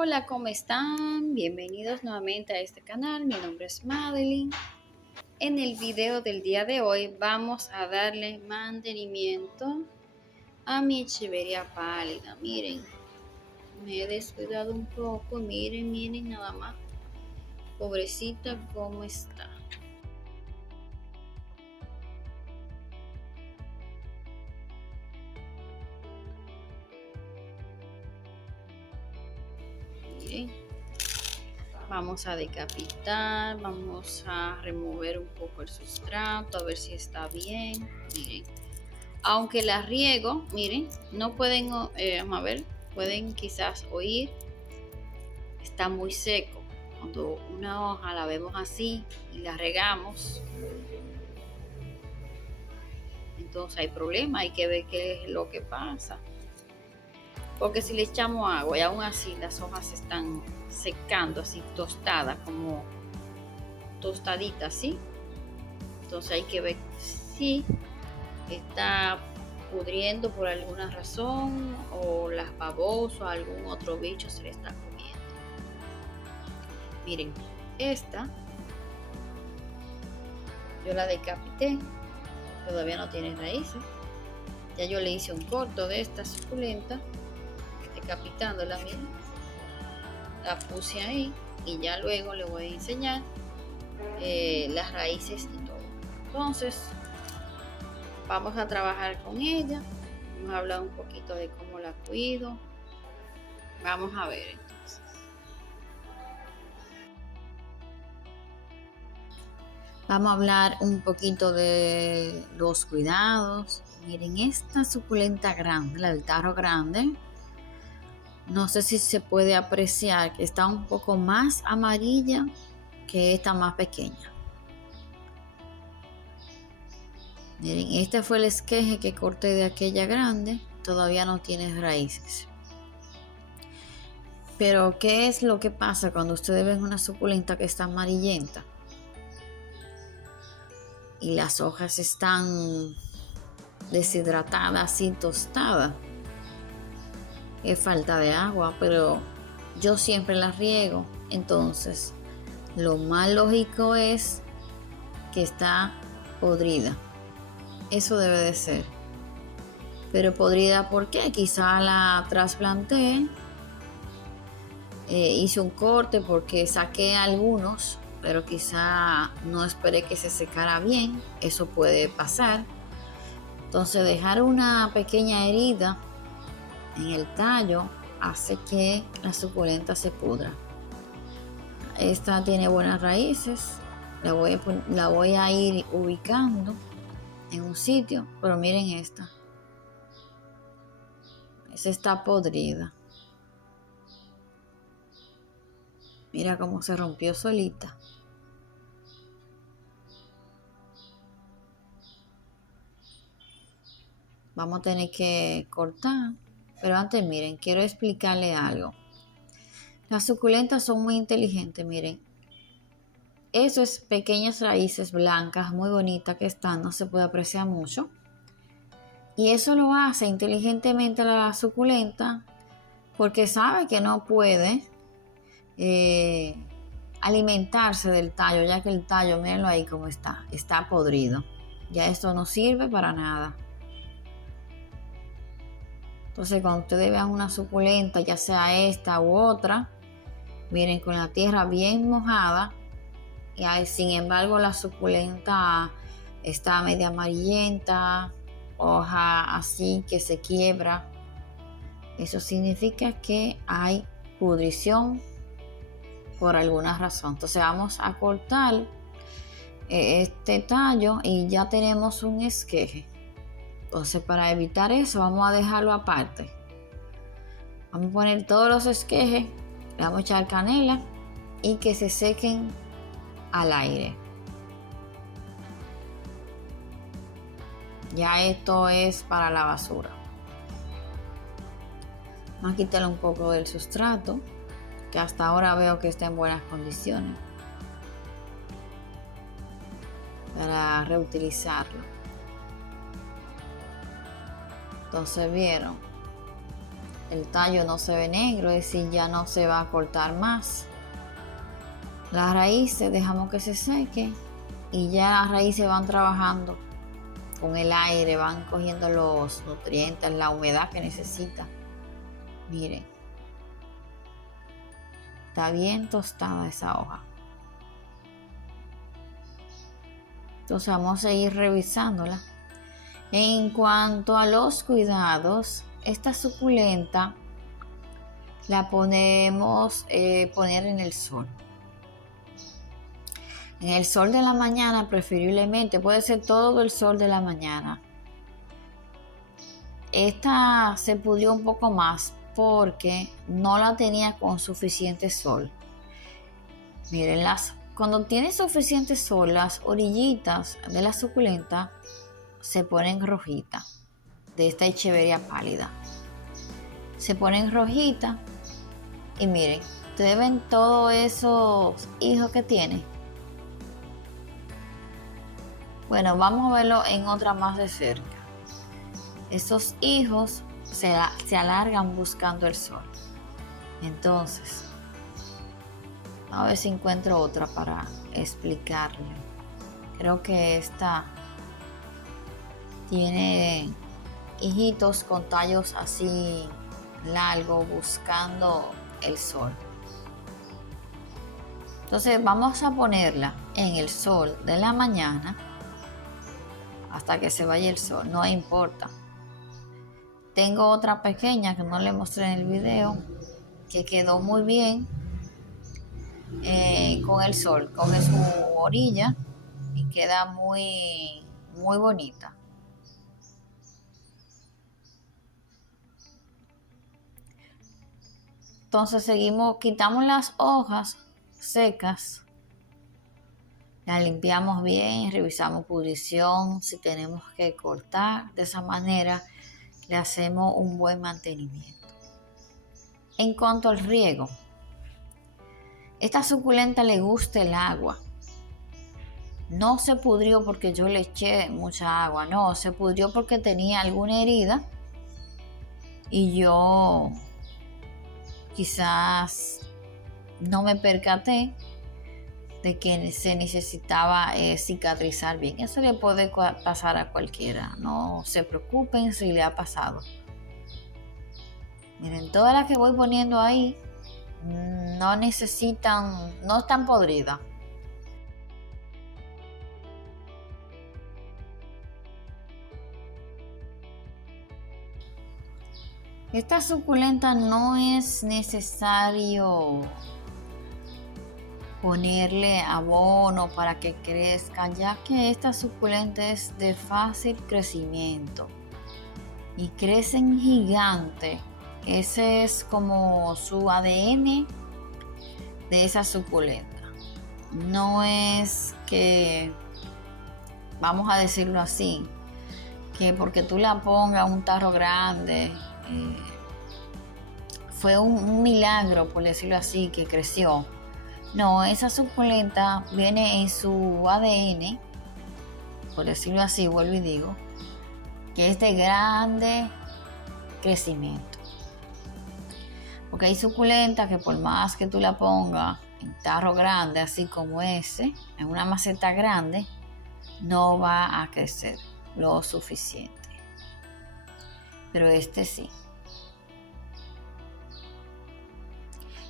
Hola, ¿cómo están? Bienvenidos nuevamente a este canal. Mi nombre es Madeline. En el video del día de hoy vamos a darle mantenimiento a mi echeveria pálida. Miren, me he descuidado un poco. Miren nada más. Pobrecita, ¿cómo está? Miren. Vamos a decapitar, vamos a remover un poco el sustrato, a ver si está bien. Miren, aunque la riego, miren, no pueden, vamos a ver, pueden quizás oír, está muy seco. Cuando una hoja la vemos así y la regamos, entonces hay problema, hay que ver qué es lo que pasa. Porque si le echamos agua y aún así las hojas se están secando así tostadas, como tostaditas, ¿sí? Entonces hay que ver si está pudriendo por alguna razón o las babosas o algún otro bicho se le está comiendo. Miren, esta yo la decapité, todavía no tiene raíces. Ya yo le hice un corto de esta suculenta, decapitándola, miren. La puse ahí y ya luego le voy a enseñar las raíces y todo. Entonces, vamos a trabajar con ella. Vamos a hablar un poquito de cómo la cuido. Vamos a ver entonces. Vamos a hablar un poquito de los cuidados. Miren, esta suculenta grande, la del tarro grande, no sé si se puede apreciar que está un poco más amarilla que esta más pequeña. Miren, este fue el esqueje que corté de aquella grande, todavía no tiene raíces. Pero, ¿qué es lo que pasa cuando ustedes ven una suculenta que está amarillenta? Y las hojas están deshidratadas y tostadas. Es falta de agua, pero yo siempre las riego. Entonces, lo más lógico es que está podrida. Eso debe de ser. Pero podrida, ¿por qué? Quizá la trasplanté, hice un corte porque saqué algunos, pero quizá no esperé que se secara bien. Eso puede pasar. Entonces, dejar una pequeña herida en el tallo hace que la suculenta se pudra. Esta tiene buenas raíces, la voy a ir ubicando en un sitio, pero miren esta está podrida. Mira cómo se rompió solita. Vamos a tener que cortar, pero antes miren, quiero explicarle algo. Las suculentas son muy inteligentes, miren. Eso es pequeñas raíces blancas, muy bonitas que están, no se puede apreciar mucho. Y eso lo hace inteligentemente la suculenta porque sabe que no puede alimentarse del tallo, ya que el tallo, mírenlo ahí como está podrido. Ya esto no sirve para nada. Entonces, cuando ustedes vean una suculenta, ya sea esta u otra, miren, con la tierra bien mojada, y sin embargo la suculenta está media amarillenta, hoja así que se quiebra. Eso significa que hay pudrición por alguna razón. Entonces vamos a cortar este tallo y ya tenemos un esqueje. Entonces, para evitar eso, vamos a dejarlo aparte. Vamos a poner todos los esquejes, le vamos a echar canela y que se sequen al aire. Ya esto es para la basura. Vamos a quitarle un poco del sustrato, que hasta ahora veo que está en buenas condiciones, para reutilizarlo. Entonces, vieron, el tallo no se ve negro, es decir, ya no se va a cortar más. Las raíces dejamos que se seque y ya las raíces van trabajando con el aire, van cogiendo los nutrientes, la humedad que necesita. Miren, está bien tostada esa hoja. Entonces vamos a seguir revisándola. En cuanto a los cuidados, esta suculenta la podemos poner en el sol. En el sol de la mañana preferiblemente, puede ser todo el sol de la mañana. Esta se pudrió un poco más porque no la tenía con suficiente sol. Miren, cuando tiene suficiente sol, las orillitas de la suculenta se ponen rojitas, de esta echeveria pálida. Se ponen rojitas y miren, ustedes ven todos esos hijos que tiene. Bueno, vamos a verlo en otra más de cerca. Estos hijos se alargan buscando el sol. Entonces, a ver si encuentro otra para explicarle. Creo que esta tiene hijitos con tallos así largos buscando el sol. Entonces vamos a ponerla en el sol de la mañana hasta que se vaya el sol, no importa. Tengo otra pequeña que no le mostré en el video que quedó muy bien con el sol, coge su orilla y queda muy, muy bonita. Entonces seguimos, quitamos las hojas secas, la limpiamos bien, revisamos pudrición, si tenemos que cortar, de esa manera le hacemos un buen mantenimiento. En cuanto al riego, esta suculenta le gusta el agua. No se pudrió porque yo le eché mucha agua, no, se pudrió porque tenía alguna herida y yo quizás no me percaté de que se necesitaba cicatrizar bien. Eso le puede pasar a cualquiera, no se preocupen si le ha pasado. Miren, todas las que voy poniendo ahí no están podridas. Esta suculenta no es necesario ponerle abono para que crezca, ya que esta suculenta es de fácil crecimiento y crecen gigante. Ese es como su ADN de esa suculenta. No es que, vamos a decirlo así, que porque tú la pongas en un tarro grande, fue un milagro, por decirlo así, que creció. No, esa suculenta viene en su ADN, por decirlo así, vuelvo y digo, que es de grande crecimiento. Porque hay suculentas que por más que tú la pongas en tarro grande, así como ese, en una maceta grande, no va a crecer lo suficiente. Pero este sí.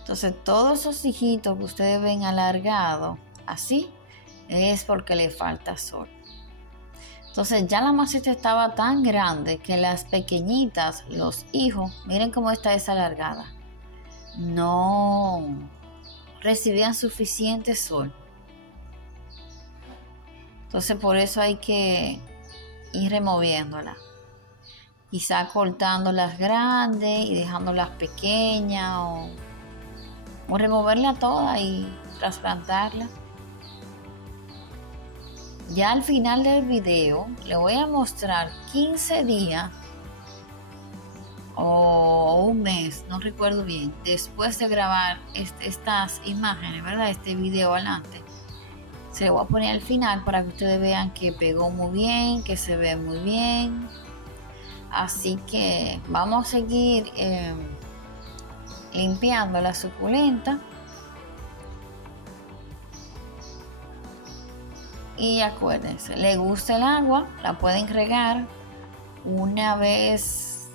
Entonces todos esos hijitos que ustedes ven alargados así es porque le falta sol. Entonces ya la maceta estaba tan grande que las pequeñitas, los hijos, miren cómo está desalargada, no recibían suficiente sol. Entonces por eso hay que ir removiéndola. Quizá cortando las grandes y dejando las pequeñas o removerla toda y trasplantarla. Ya al final del video le voy a mostrar 15 días o un mes, no recuerdo bien, después de grabar estas imágenes, ¿verdad? Este video adelante. Se lo voy a poner al final para que ustedes vean que pegó muy bien, que se ve muy bien. Así que vamos a seguir limpiando la suculenta. Y acuérdense, le gusta el agua, la pueden regar una vez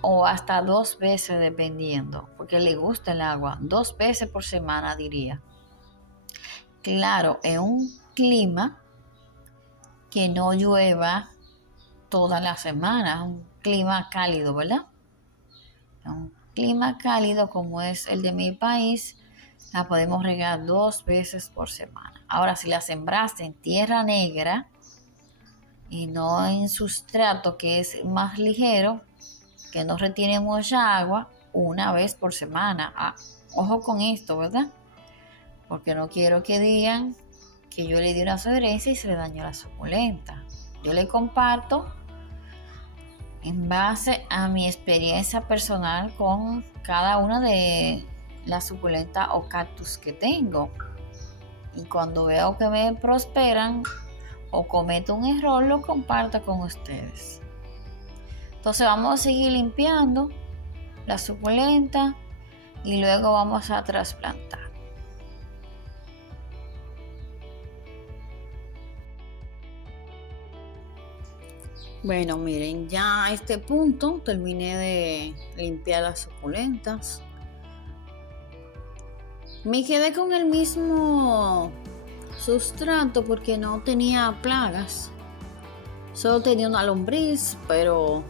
o hasta 2 veces dependiendo, porque le gusta el agua, 2 veces por semana diría. Claro, en un clima que no llueva toda la semana, un clima cálido, ¿verdad? Un clima cálido como es el de mi país, la podemos regar 2 veces por semana. Ahora, si la sembraste en tierra negra y no en sustrato que es más ligero, que no retiene mucha agua, una vez por semana. Ojo con esto, ¿verdad? Porque no quiero que digan que yo le di una sugerencia y se le dañó la suculenta. Yo le comparto en base a mi experiencia personal con cada una de las suculentas o cactus que tengo. Y cuando veo que me prosperan o cometo un error, lo comparto con ustedes. Entonces vamos a seguir limpiando la suculenta y luego vamos a trasplantar. Bueno, miren, ya a este punto terminé de limpiar las suculentas. Me quedé con el mismo sustrato porque no tenía plagas. Solo tenía una lombriz, pero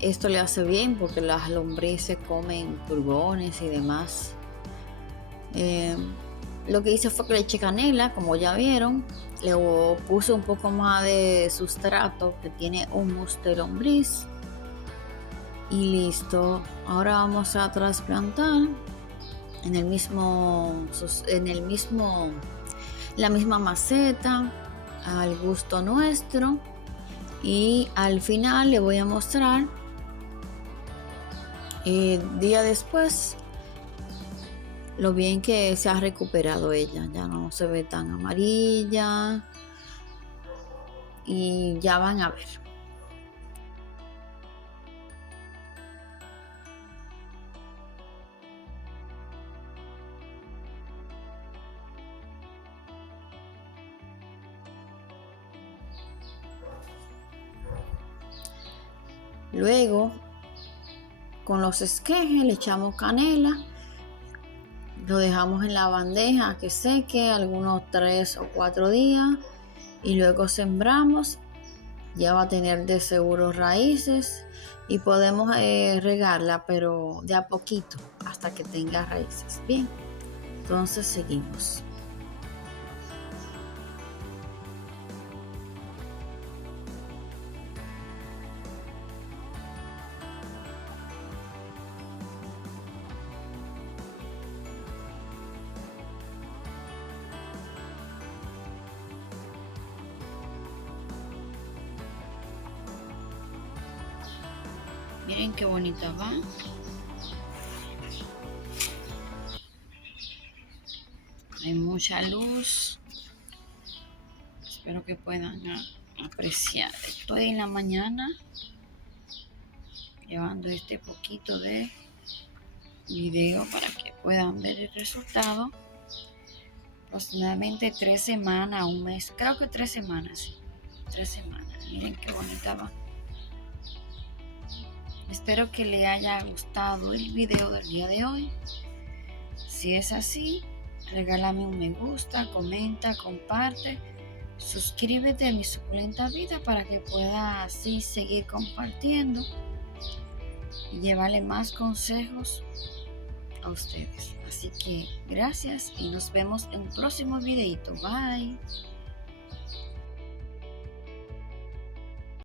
esto le hace bien porque las lombrices comen pulgones y demás. Lo que hice fue que le eché canela, como ya vieron. Le puse un poco más de sustrato que tiene humus de lombriz. Y listo. Ahora vamos a trasplantar en la misma maceta, al gusto nuestro. Y al final le voy a mostrar día después lo bien que se ha recuperado ella. Ya no se ve tan amarilla y ya van a ver. Luego, con los esquejes le echamos canela, lo dejamos en la bandeja que seque algunos 3 o 4 días y luego sembramos. Ya va a tener de seguro raíces y podemos regarla, pero de a poquito hasta que tenga raíces. Bien, entonces seguimos. Miren qué bonita va. Hay mucha luz. Espero que puedan apreciar. Estoy en la mañana llevando este poquito de video para que puedan ver el resultado. Aproximadamente 3 semanas, un mes. Creo que 3 semanas, sí. 3 semanas. Miren qué bonita va. Espero que le haya gustado el video del día de hoy. Si es así, regálame un me gusta, comenta, comparte, suscríbete a mi suculenta vida para que pueda así seguir compartiendo y llevarle más consejos a ustedes. Así que gracias y nos vemos en un próximo videito. Bye.